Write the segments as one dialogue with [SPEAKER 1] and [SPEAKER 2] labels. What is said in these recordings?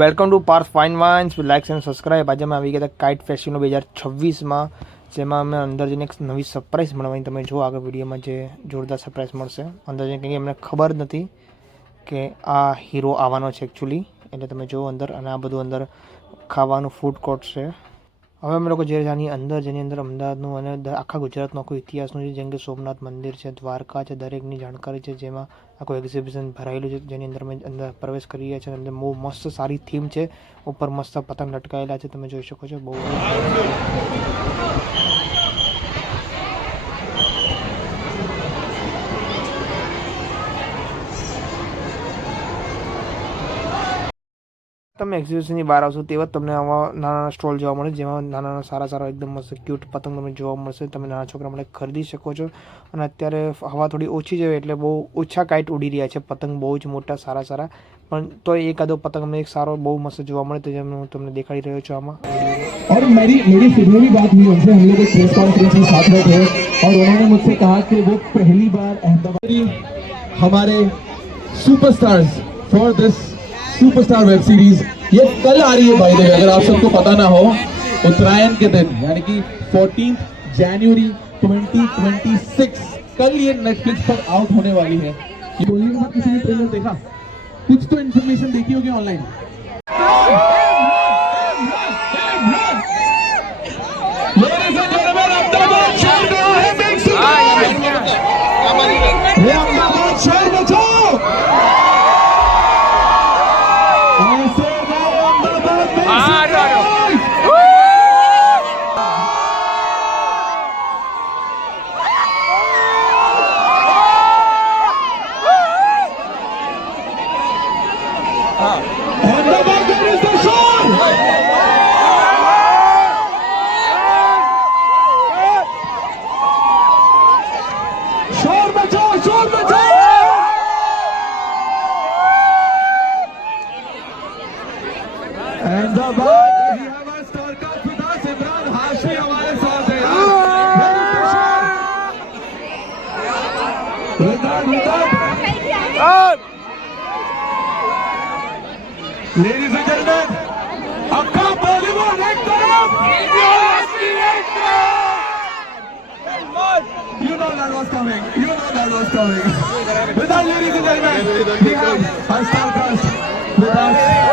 [SPEAKER 1] Welcome to Parth fine wines likes and subscribe આજે અમે આવી ગયા હતા કાઇટ ફેસ્ટિવલ બે હજાર છવ્વીસમાં, જેમાં અમે અંદર જઈને એક નવી સરપ્રાઈઝ મળવાની તમે જો આગળ વિડીયોમાં જે જોરદાર સરપ્રાઈઝ મળશે. અંદર જઈને કંઈ અમને ખબર નથી કે આ હીરો આવવાનો છે એકચ્યુઅલી એટલે તમે જુઓ અંદર અને આ બધું અંદર ખાવાનું ફૂડ કોર્ટ છે. હવે અમે લોકો જે આની અંદર, જેની અંદર અમદાવાદનું અને આખા ગુજરાતનો આખો ઇતિહાસનું છે, જેમ કે સોમનાથ મંદિર છે, દ્વારકા છે, દરેકની જાણકારી છે, જેમાં આખું એક્ઝિબિશન ભરાયેલું છે, જેની અંદર અમે અંદર પ્રવેશ કરી રહ્યા છીએ અંદર બહુ મસ્ત સારી થીમ છે, ઉપર મસ્ત પતંગ લટકાયેલા છે, તમે જોઈ શકો છો, બહુ તમે એક્ઝિબિશનની બહાર આવશો તેવા જ તમને આવા નાના નાના સ્ટોલ જોવા મળે જેમાં નાના નાના સારા સારા એકદમ મસ્ત ક્યુટ પતંગ તમને જોવા મળશે તમે નાના છોકરા માટે ખરીદી શકો છો અને અત્યારે હવા થોડી ઓછી છે એટલે બહુ ઓછા કાઇટ ઉડી રહ્યા છે પતંગ બહુ જ મોટા સારા સારા પણ તો એકાદો પતંગ અમને એક સારો બહુ મસ્ત જોવા મળે તો જેમ હું તમને દેખાડી રહ્યો છું આમાં
[SPEAKER 2] और मेरी मेरी सुबह भी बात हुई उनसे हम लोग एक प्रेस कॉन्फ्रेंस में साथ बैठे और उन्होंने मुझसे कहा कि वो पहली बार अहमदाबाद हमारे superstars for this superstar web series ये कल आ रही है भाई देवी अगर आप सबको पता ना हो, उत्तरायण के दिन, यानी कि 14 जनवरी 2026 कल ये नेटफ्लिक्स पर आउट होने वाली है। ये बोलिए किसी ने ट्रेलर देखा? कुछ तो इन्फॉर्मेशन देखी होगी ऑनलाइन Ladies and gentlemen, अक्का बॉलीवुड एक तरफ You know that was coming. You know that was coming. With us, ladies and gentlemen, we have our star cast with us.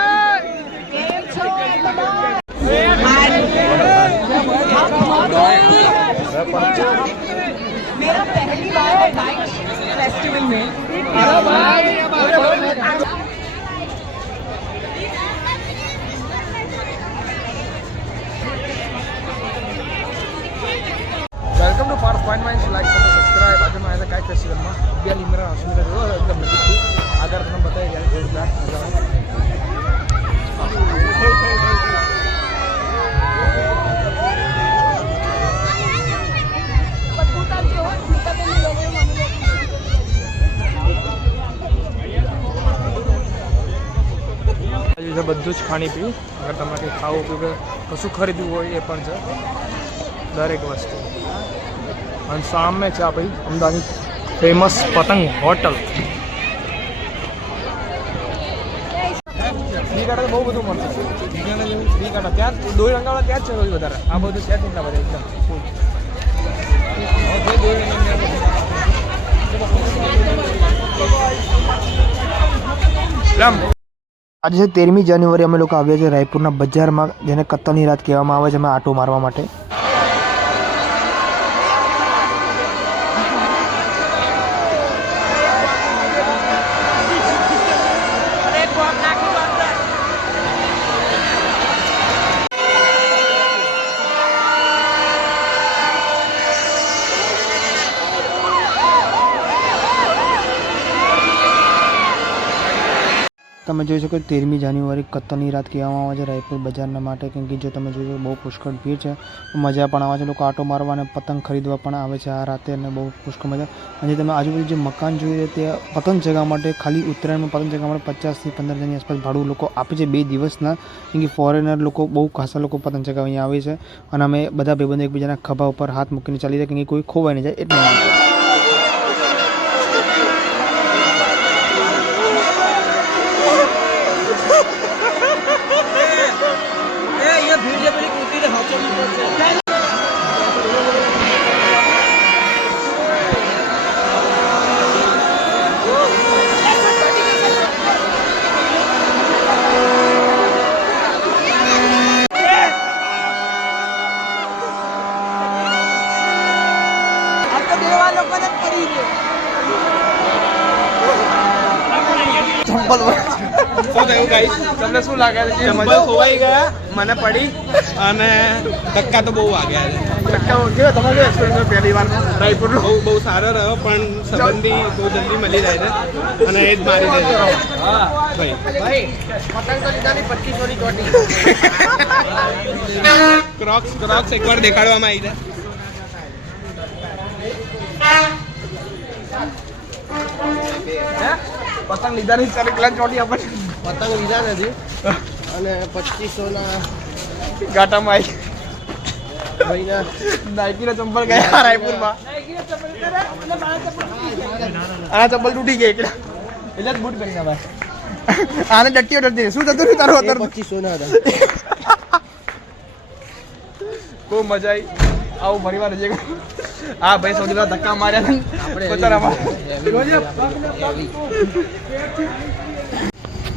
[SPEAKER 3] मेरा पहली बार है नाइट फेस्टिवल में
[SPEAKER 1] welcome to Parth fine wines like અને subscribe આજે મેં કાંઈ ફેસ્ટિવલમાં બે લીમરા અશ્મિતા જોયો એકદમ નજીકથી બધું જ ખાણી પીવું અગર તમારે ખાવું પીવું કે કશું ખરીદવું હોય એ પણ છે. દરેક વસ્તુ. અને સામે છે આ ભાઈ અમદાવાદની ફેમસ પતંગ હોટલ. ફ્રી કાંટા બહુ બધું મળશે ફ્રી કાંટા ત્યાં દોરી રંગાવાળા ત્યાં જ છે વધારે. આ બધું છે બધા એકદમ. રંગાવાળા આજે છે તેરમી જાન્યુઆરી, અમે લોકો આવ્યા છે રાયપુરના બજારમાં, જેને કત્તલની રાત કહેવામાં આવે છે, અમે આટો મારવા માટે.
[SPEAKER 3] તમે જોઈ શકો તેરમી જાન્યુઆરી કત્તરની રાત કહેવામાં આવે છે રાયપુર બજારના માટે. કેમ કે જો તમે જોશો બહુ પુષ્કળ ભીડ છે. મજા પણ આવે છે. લોકો આટો મારવા અને પતંગ ખરીદવા પણ આવે છે આ રાતે અને બહુ પુષ્કળ મજા. અને તમે આજુબાજુ જે મકાન જોઈ રહ્યા તે પતંગ ચગાવવા માટે, ખાલી ઉત્તરાયણમાં પતંગ જગા માટે પચાસથી પંદર હજારની આસપાસ ભાડું લોકો આપે છે બે દિવસના. કેમ કે ફોરેનર લોકો, બહુ ખાસા લોકો પતંગ જગા અહીંયા આવે છે. અને અમે બધા ભાઈબંધો એકબીજાના ખભા ઉપર હાથ મૂકીને ચાલી કેમ કે કોઈ ખોવાઈ નહીં જાય એટલા
[SPEAKER 4] તમને શું લાગે છે? ચંપલ ખોવાઈ ગયા મને પડી અને ધક્કા તો બહુ વાગ્યા છે.
[SPEAKER 3] કેવો તમારો એક્સપિરિયન્સ પહેલી વાર? રાયપુર
[SPEAKER 4] બહુ બહુ સારો રહ્યો પણ સંબંધી બહુ જલ્દી મળી જાય છે. અને એ જ મારી દે છે ભાઈ. ક્રોક્સ ક્રોક્સ એકવાર દેખાડવામાં આવી જાય
[SPEAKER 3] પતંગ લીધાની ચાલે કેટલા ચોટી આપણને
[SPEAKER 5] પતંગ લીધા નથી. અને પચીસો ના
[SPEAKER 3] ગાટામાં આવી.
[SPEAKER 5] ભાઈના
[SPEAKER 3] નાઇકીના ચંપલ ગયા રાયપુરમાં. આના ચંપલ તૂટી ગયા એકલા. એટલે જ બૂટ પહેરીને ભાઈ આને શું થતું તારું અત્યારે
[SPEAKER 5] પચીસો ના હતા.
[SPEAKER 3] બહુ મજા આવી. આવું ફરી વાર જઈએ આ ભાઈ સૌથી ધક્કા માર્યા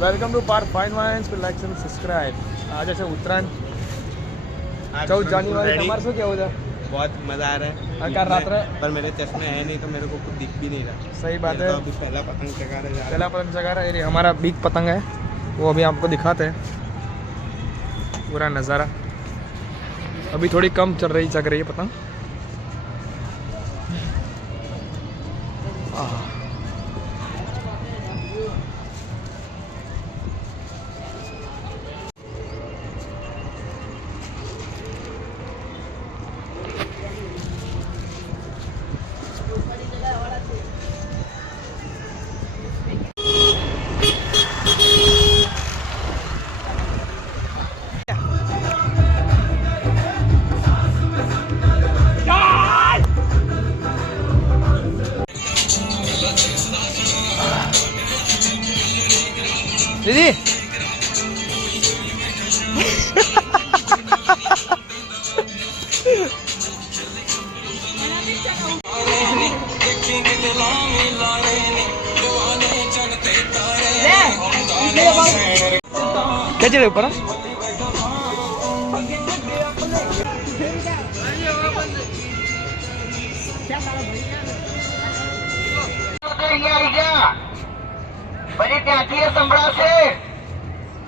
[SPEAKER 3] welcome to park fine wines like and subscribe આજે છે ઉત્તરાયણ ચૌદ જાન્યુઆરી તમારે શું કેવું છે
[SPEAKER 4] बहुत मजा आ रहा है
[SPEAKER 3] और कल रात में-
[SPEAKER 4] पर मेरे चश्मे है नहीं तो मेरे को कुछ दिख भी नहीं रहा
[SPEAKER 3] सही बात
[SPEAKER 4] मेरे
[SPEAKER 3] है
[SPEAKER 4] तो अभी पहला पतंग चगा रहे जा रहा
[SPEAKER 3] पहला पतंग चगा रहा है ये हमारा बिग पतंग है वो अभी आपको दिखाते हैं पूरा नज़ारा अभी थोड़ी कम चल रही चग रही है पतंग क्या चले ऊपर हाँ?
[SPEAKER 6] પછી ત્યાંથી એ સંભળાશે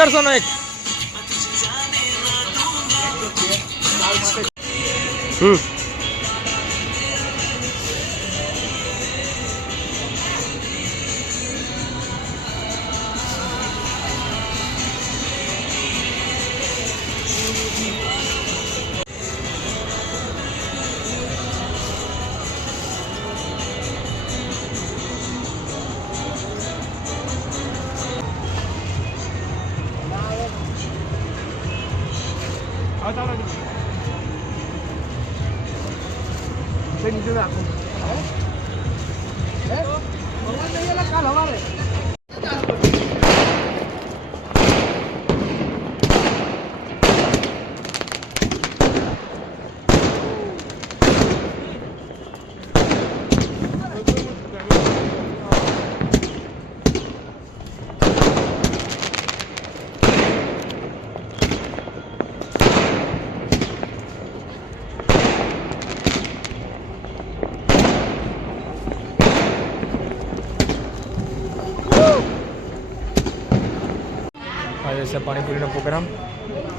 [SPEAKER 3] Anderson it. Uf. Hmm. આજે છે પાણીપુરીનો પ્રોગ્રામ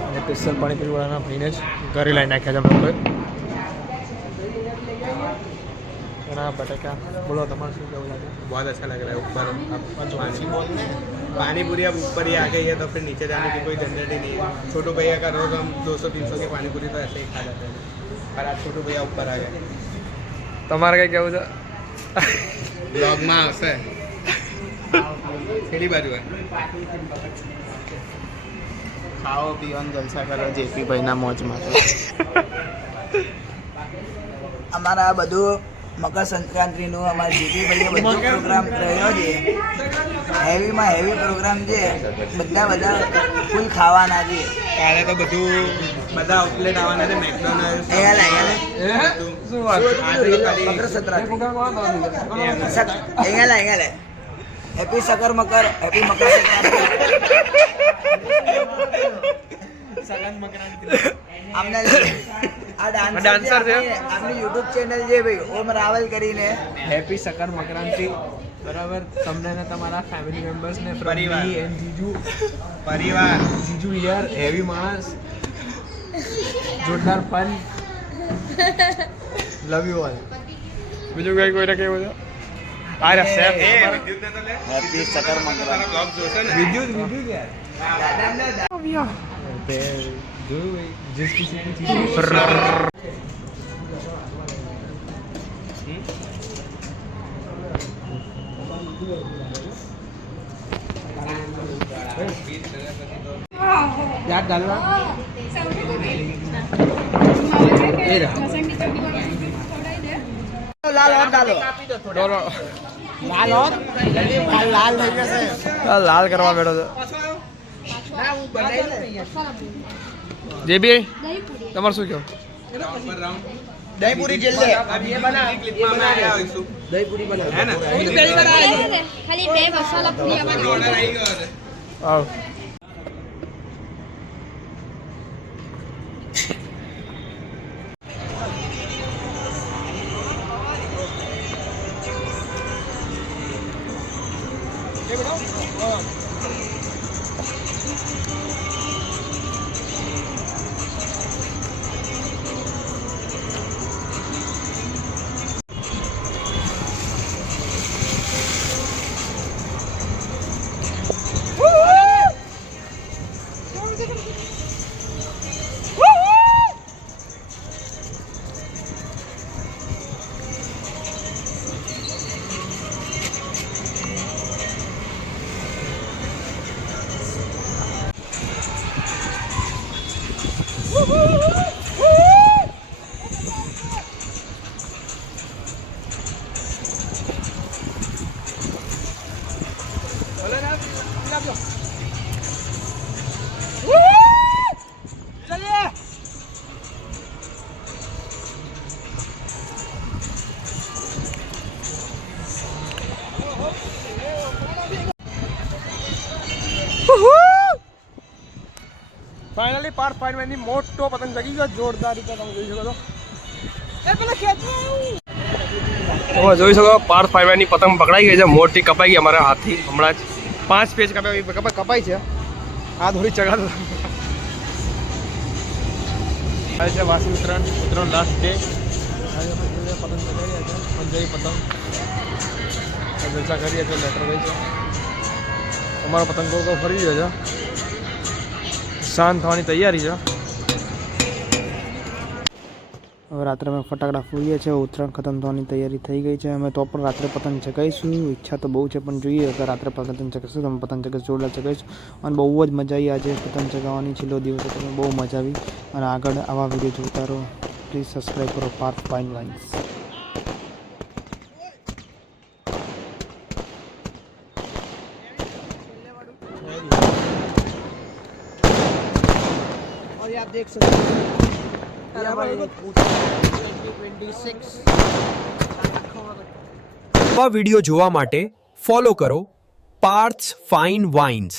[SPEAKER 3] અને સ્પેશિયલ પાણીપુરીવાળાના ભાઈને જ ઘરે લાવી નાખ્યા છે અમે લોકોએ ઘણા બટાકા બોલો તમારે શું કેવું લાગે
[SPEAKER 4] बहुत अच्छा लग रहा है ऊपर अब पानी पानी पूरी अब ऊपर ही आ गई है तो फिर नीचे जाने की कोई झंझट ही नहीं है छोटू भैया का रोज हम 200 300 की पानी पूरी तो ऐसे ही खा जाते हैं पर आज छोटू भैया ऊपर आ गए
[SPEAKER 3] તમારે કઈ કેવું છે
[SPEAKER 4] ब्लॉग में આવશે પેલી બાજુ
[SPEAKER 7] ખાઓ પીવાનું જલસા કરો જેપી ભાઈના મોજમાં.
[SPEAKER 6] અમારા આ બધું મકર સંક્રાંતિનું અમારા જીપી ભાઈએ બધો પ્રોગ્રામ રહ્યો છે. હેવીમાં હેવી પ્રોગ્રામ છે. બધા બધા ફૂલ ખાવાના છે.
[SPEAKER 4] કાલે તો બધું બધા આઉટલેટ આવવાના છે મેકડોનલ્ડ
[SPEAKER 6] અહીંયા લે, અહીંયા
[SPEAKER 4] શું વાત આજે તો ખાલી
[SPEAKER 6] મકર સંક્રાંતિ. સક- અહીંયા અહીંયા લે હેપી સગર મકર હેપી મકર આમને આ ડાન્સર છે? આપણી યુટ્યુબ ચેનલ છે ભાઈ ઓમ રાવલ કરીને.
[SPEAKER 7] હેપી સકર મકરાંતિ બરાબર? તમને ને તમારા ફેમિલી મેમ્બર્સ ને
[SPEAKER 4] પરિવાર.
[SPEAKER 7] એન્ડ જીજુ
[SPEAKER 4] પરિવાર.
[SPEAKER 7] જીજુ યાર હેવી માણસ. જોરદાર ફન લવ યુ ઓલ
[SPEAKER 3] બીજું કઈ કોઈને કેવું છે? આ સેફ
[SPEAKER 4] એ વિદ્યુતને તો લે હેપી સકર મંગળ બ્લોગ જોશે ને
[SPEAKER 7] વિદ્યુત વિદ્યુત યાર તે જોયું ભાઈ जिस किसी की चीज याद डालवा ये रहा
[SPEAKER 6] લાલ
[SPEAKER 3] કરવા બેઠો છો. જે બી તમારે શું કહો?
[SPEAKER 6] દહીં પૂરી છેલ્લે
[SPEAKER 4] ક્લિપમાં અમે આવ્યા હોઈશું
[SPEAKER 6] દહીં પૂરી
[SPEAKER 4] હે ને?
[SPEAKER 8] ખાલી બે મસાલા પૂરી
[SPEAKER 4] ઓર્ડર આવી ગયો
[SPEAKER 3] આવ. けどな。うん ફાઇનલી પાડવાની મોટો પતંગ ચગી ગયો. જોરદાર રીતે તમે જોઈ શકો છો. તમે જોઈ શકો પાર્થ ફાઇવ પતંગ પકડાઈ ગઈ છે. મોટી કપાઈ ગઈ અમારા હાથથી હમણાં જ. પાંચ પેજ કપાઈ કપાઈ કપાઈ છે. આ થોડી ચગાડો. આવે છે વાસી ઉત્તરાયણ. ઉત્તરાયણ લાસ્ટ ડે પતંગ. ચગાવી છે અંજય પતંગ જલસા કરીએ છીએ લેટર ભાઈ છે. અમારો પતંગ તો ફરી ગયો છે. શાંત થવાની તૈયારી છે. હવે રાત્રે અમે ફટાકડા ફૂલીએ છીએ, ઉત્તરાયણ ખતમ થવાની તૈયારી થઈ ગઈ છે. અમે તો પણ રાત્રે પતંગ ચગાવીશું. ઈચ્છા તો બહુ છે, પણ જોઈએ કે રાત્રે પતંગ ચગાવીશું તો અમે પતંગ ચગાવીશું જોરદાર ચગાવીશું. અને બહુ જ મજા આવી આજે પતંગ ચગાવવાની. છેલ્લો દિવસ તમે બહુ મજા આવી. અને આગળ આવા વીડિયો જોતા રહો. પ્લીઝ સબસ્ક્રાઈબ કરો પાર્થ ફાઇન વાઇન્સ
[SPEAKER 6] देख सकते हो
[SPEAKER 9] આવા વિડીયો જોવા માટે ફોલો કરો પાર્થ્સ ફાઇન વાઇન્સ